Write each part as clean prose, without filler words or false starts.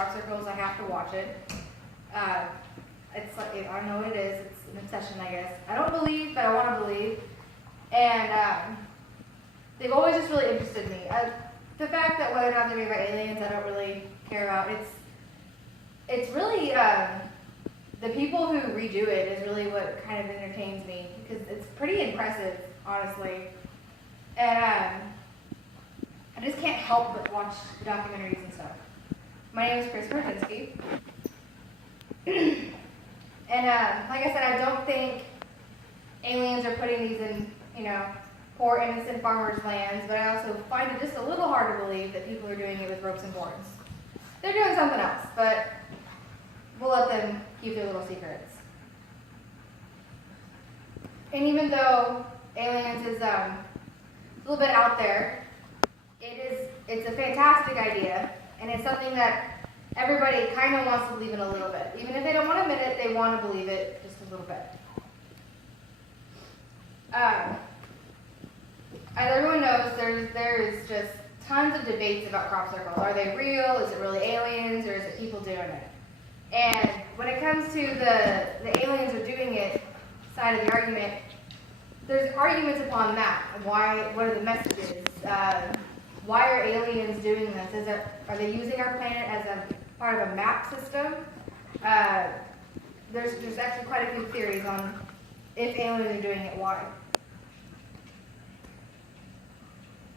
crop circles. I have to watch it. It's like, I don't know what it is. It's an obsession, I guess. I don't believe, but I want to believe. And they've always just really interested me. The fact that whether or not they're made by aliens, I don't really care about. It's really the people who redo it is really what kind of entertains me, because it's pretty impressive, honestly. And I just can't help but watch documentaries and stuff. My name is Christin, roginski. And like I said, I don't think aliens are putting these in, poor innocent farmers' lands, but I also find it just a little hard to believe that people are doing it with ropes and boards. They're doing something else, but we'll let them keep their little secrets. And even though aliens is a little bit out there, it's a fantastic idea, and it's something that everybody kind of wants to believe in a little bit. Even if they don't want to admit it, they want to believe it just a little bit. As everyone knows, there is just tons of debates about crop circles. Are they real? Is it really aliens, or is it people doing it? And when it comes to the aliens are doing it side of the argument, there's arguments upon that. What are the messages? Why are aliens doing this? Are they using our planet as a part of a map system? There's actually quite a few theories on if aliens are doing it, why.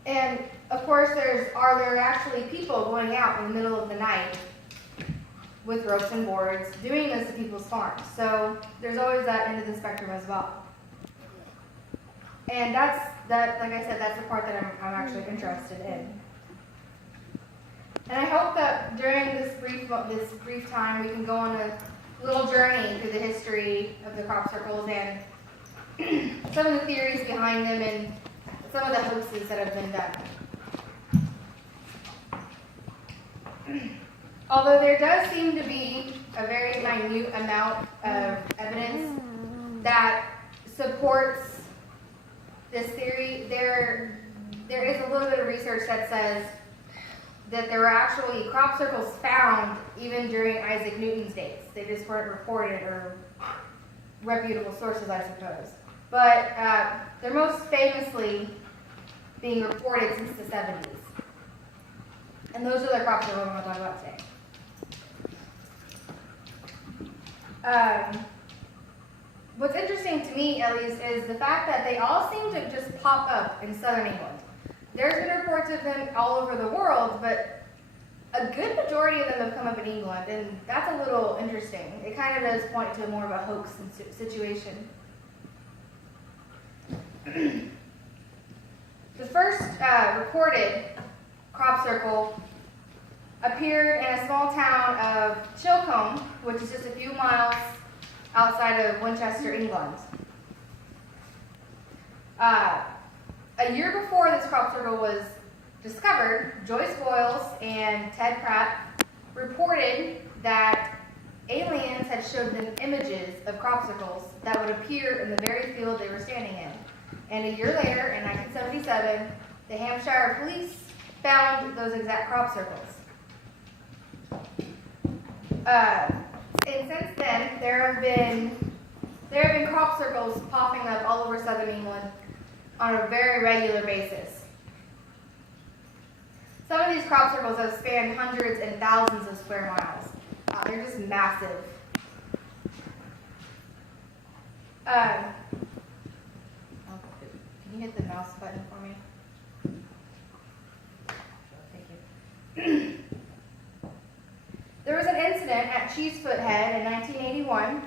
And of course, are there actually people going out in the middle of the night with ropes and boards doing this to people's farms? So there's always that end of the spectrum as well. And like I said, that's the part that I'm actually interested in. And I hope that during this brief time, we can go on a little journey through the history of the crop circles and some of the theories behind them and some of the hoaxes that have been done. Although there does seem to be a very minute amount of evidence that supports this theory, there is a little bit of research that says that there were actually crop circles found even during Isaac Newton's days. They just weren't reported, or reputable sources, I suppose. But they're most famously being reported since the 70s. And those are the crop circles I'm going to talk about today. What's interesting to me, at least, is the fact that they all seem to just pop up in southern England. There's been reports of them all over the world, but a good majority of them have come up in England, and that's a little interesting. It kind of does point to more of a hoax situation. The first recorded crop circle appeared in a small town of Chilcombe, which is just a few miles outside of Winchester, England. A year before this crop circle was discovered, Joyce Boyles and Ted Pratt reported that aliens had showed them images of crop circles that would appear in the very field they were standing in. And a year later, in 1977, the Hampshire police found those exact crop circles. And since then, there have been crop circles popping up all over southern England on a very regular basis. Some of these crop circles have spanned hundreds and thousands of square miles. They're just massive. Can you hit the mouse button for me? Thank you. There was an incident at Cheesefoot Head in 1981,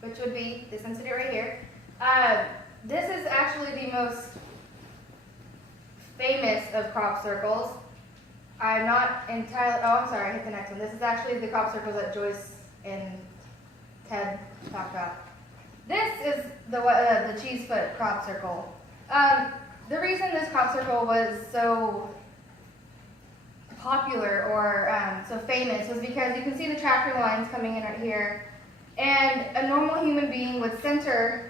which would be this incident right here. This is actually the most famous of crop circles. I'm not entirely, I'm sorry, I hit the next one. This is actually the crop circles that Joyce and Ted talked about. This is the Cheesefoot crop circle. The reason this crop circle was so popular or so famous was because you can see the tractor lines coming in right here, and a normal human being would center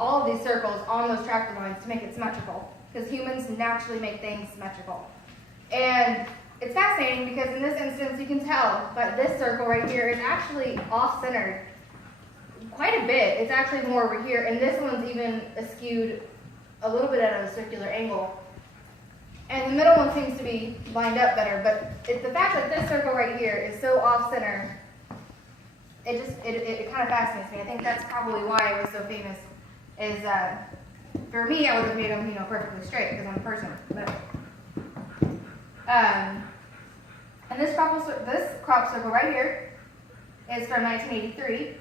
all of these circles on those tractor lines to make it symmetrical, because humans naturally make things symmetrical. And it's fascinating because in this instance you can tell that this circle right here is actually off-centered quite a bit. It's actually more over here, and this one's even skewed a little bit at a circular angle. And the middle one seems to be lined up better, but it's the fact that this circle right here is so off-center, it kind of fascinates me. I think that's probably why it was so famous. Is for me, I would have made them, perfectly straight because I'm a person. But and this crop circle right here is from 1983,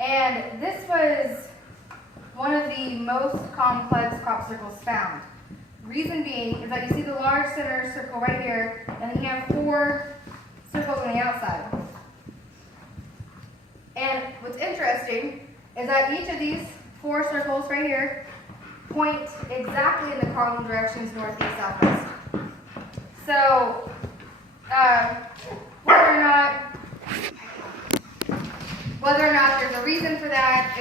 and this was one of the most complex crop circles found. Reason being is that you see the large center circle right here, and then you have 4 circles on the outside. And what's interesting is that each of these 4 circles right here point exactly in the cardinal directions northeast, southwest. So whether or not there's a reason for that,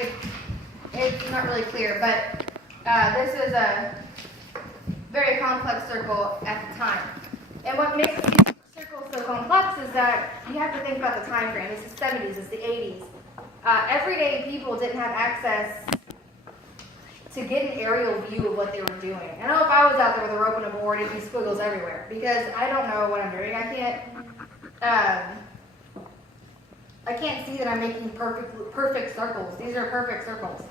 it's not really clear. But this is a very complex circle at the time. And what makes these circles so complex is that you have to think about the time frame. It's the 70s, it's the 80s. Everyday people didn't have access to get an aerial view of what they were doing. I know if I was out there with a rope and a board, it'd be squiggles everywhere because I don't know what I'm doing. I can't see that I'm making perfect circles. These are perfect circles.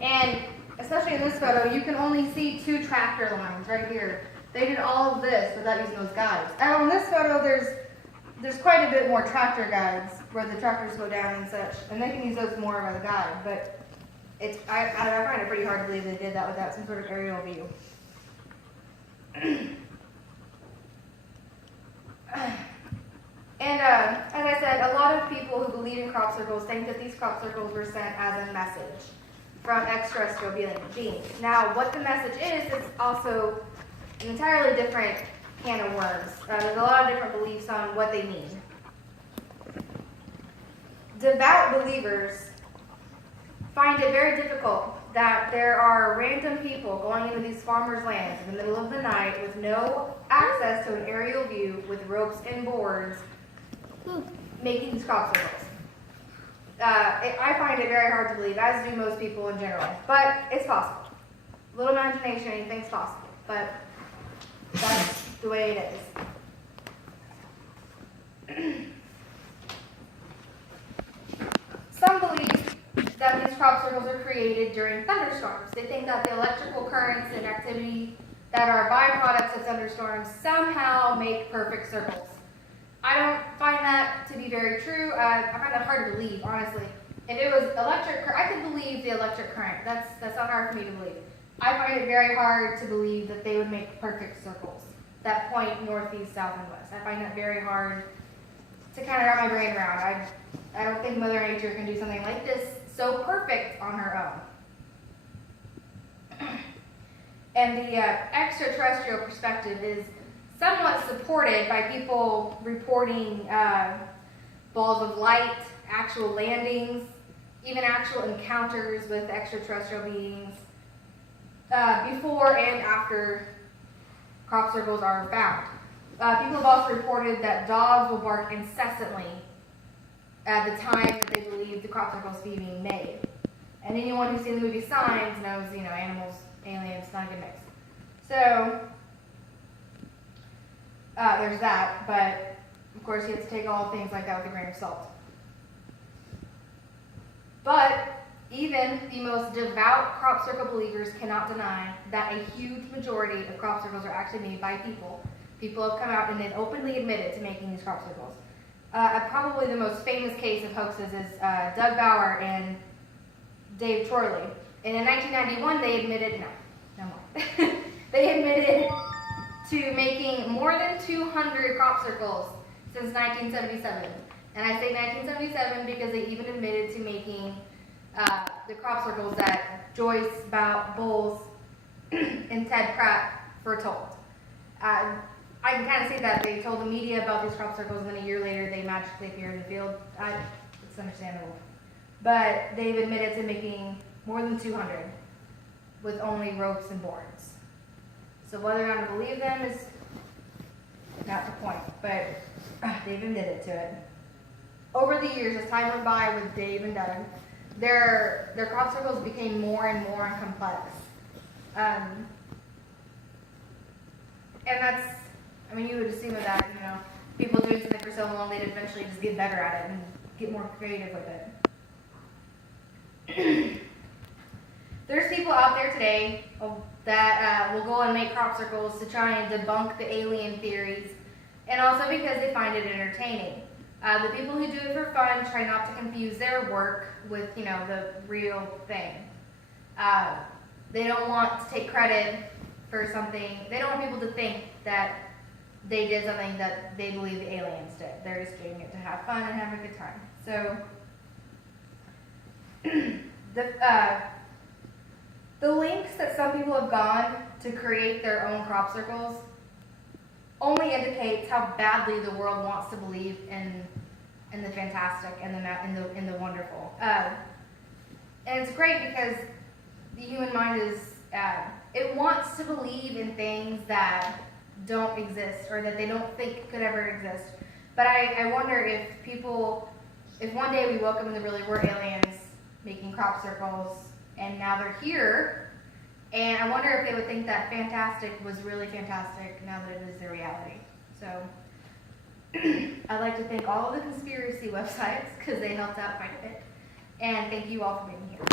And especially in this photo, you can only see 2 tractor lines right here. They did all of this without using those guides. And on this photo, there's quite a bit more tractor guides where the tractors go down and such, and they can use those more by the guide. But I find it pretty hard to believe they did that without some sort of aerial view. And as I said, a lot of people who believe in crop circles think that these crop circles were sent as a message from extraterrestrial beings. Now, what the message is also an entirely different can of worms. There's a lot of different beliefs on what they mean. Devout believers find it very difficult that there are random people going into these farmers' lands in the middle of the night with no access to an aerial view with ropes and boards making these crop circles. I find it very hard to believe, as do most people in general, but it's possible. A little imagination, anything's possible, but that's the way it is. Some believe that these crop circles are created during thunderstorms. They think that the electrical currents and activity that are byproducts of thunderstorms somehow make perfect circles. I don't find that to be very true. I find that hard to believe, honestly. If it was electric, I could believe the electric current. That's not hard for me to believe. I find it very hard to believe that they would make perfect circles that point northeast, south, and west. I find that very hard to kind of wrap my brain around. I don't think Mother Nature can do something like this so perfect on her own. And the extraterrestrial perspective is somewhat supported by people reporting balls of light, actual landings, even actual encounters with extraterrestrial beings before and after crop circles are found. People have also reported that dogs will bark incessantly at the time that they believe the crop circles being made. And anyone who's seen the movie Signs knows, animals, aliens, not a good mix. So, there's that, but of course you have to take all things like that with a grain of salt. But even the most devout crop circle believers cannot deny that a huge majority of crop circles are actually made by people. People have come out and they've openly admitted to making these crop circles. Probably the most famous case of hoaxes is Doug Bauer and Dave Chorley. And in 1991, they admitted, no more. They admitted to making more than 200 crop circles since 1977. And I say 1977 because they even admitted to making the crop circles that Joyce Bowles and Ted Pratt foretold. I can kind of see that they told the media about these crop circles, and then a year later they magically appear in the field. It's understandable. But they've admitted to making more than 200 with only ropes and boards. So whether or not to believe them is not to point, but Dave admitted to it. Over the years, as time went by with Dave and Doug, their crop circles became more and more complex. And that's, I mean, you would assume that, you know, people doing something for so long, they'd eventually just get better at it and get more creative with it. There's people out there today that will go and make crop circles to try and debunk the alien theories, and also because they find it entertaining. The people who do it for fun try not to confuse their work with, you know, the real thing. They don't want to take credit for something. They don't want people to think that they did something that they believe the aliens did. They're just doing it to have fun and have a good time. So the lengths that some people have gone to create their own crop circles only indicates how badly the world wants to believe in the fantastic and in the wonderful. And it's great because the human mind is it wants to believe in things that don't exist or that they don't think could ever exist. But I wonder if one day we woke up and there really were aliens making crop circles and now they're here, and I wonder if they would think that fantastic was really fantastic now that it is their reality. So I'd like to thank all of the conspiracy websites because they helped out quite a bit. And thank you all for being here.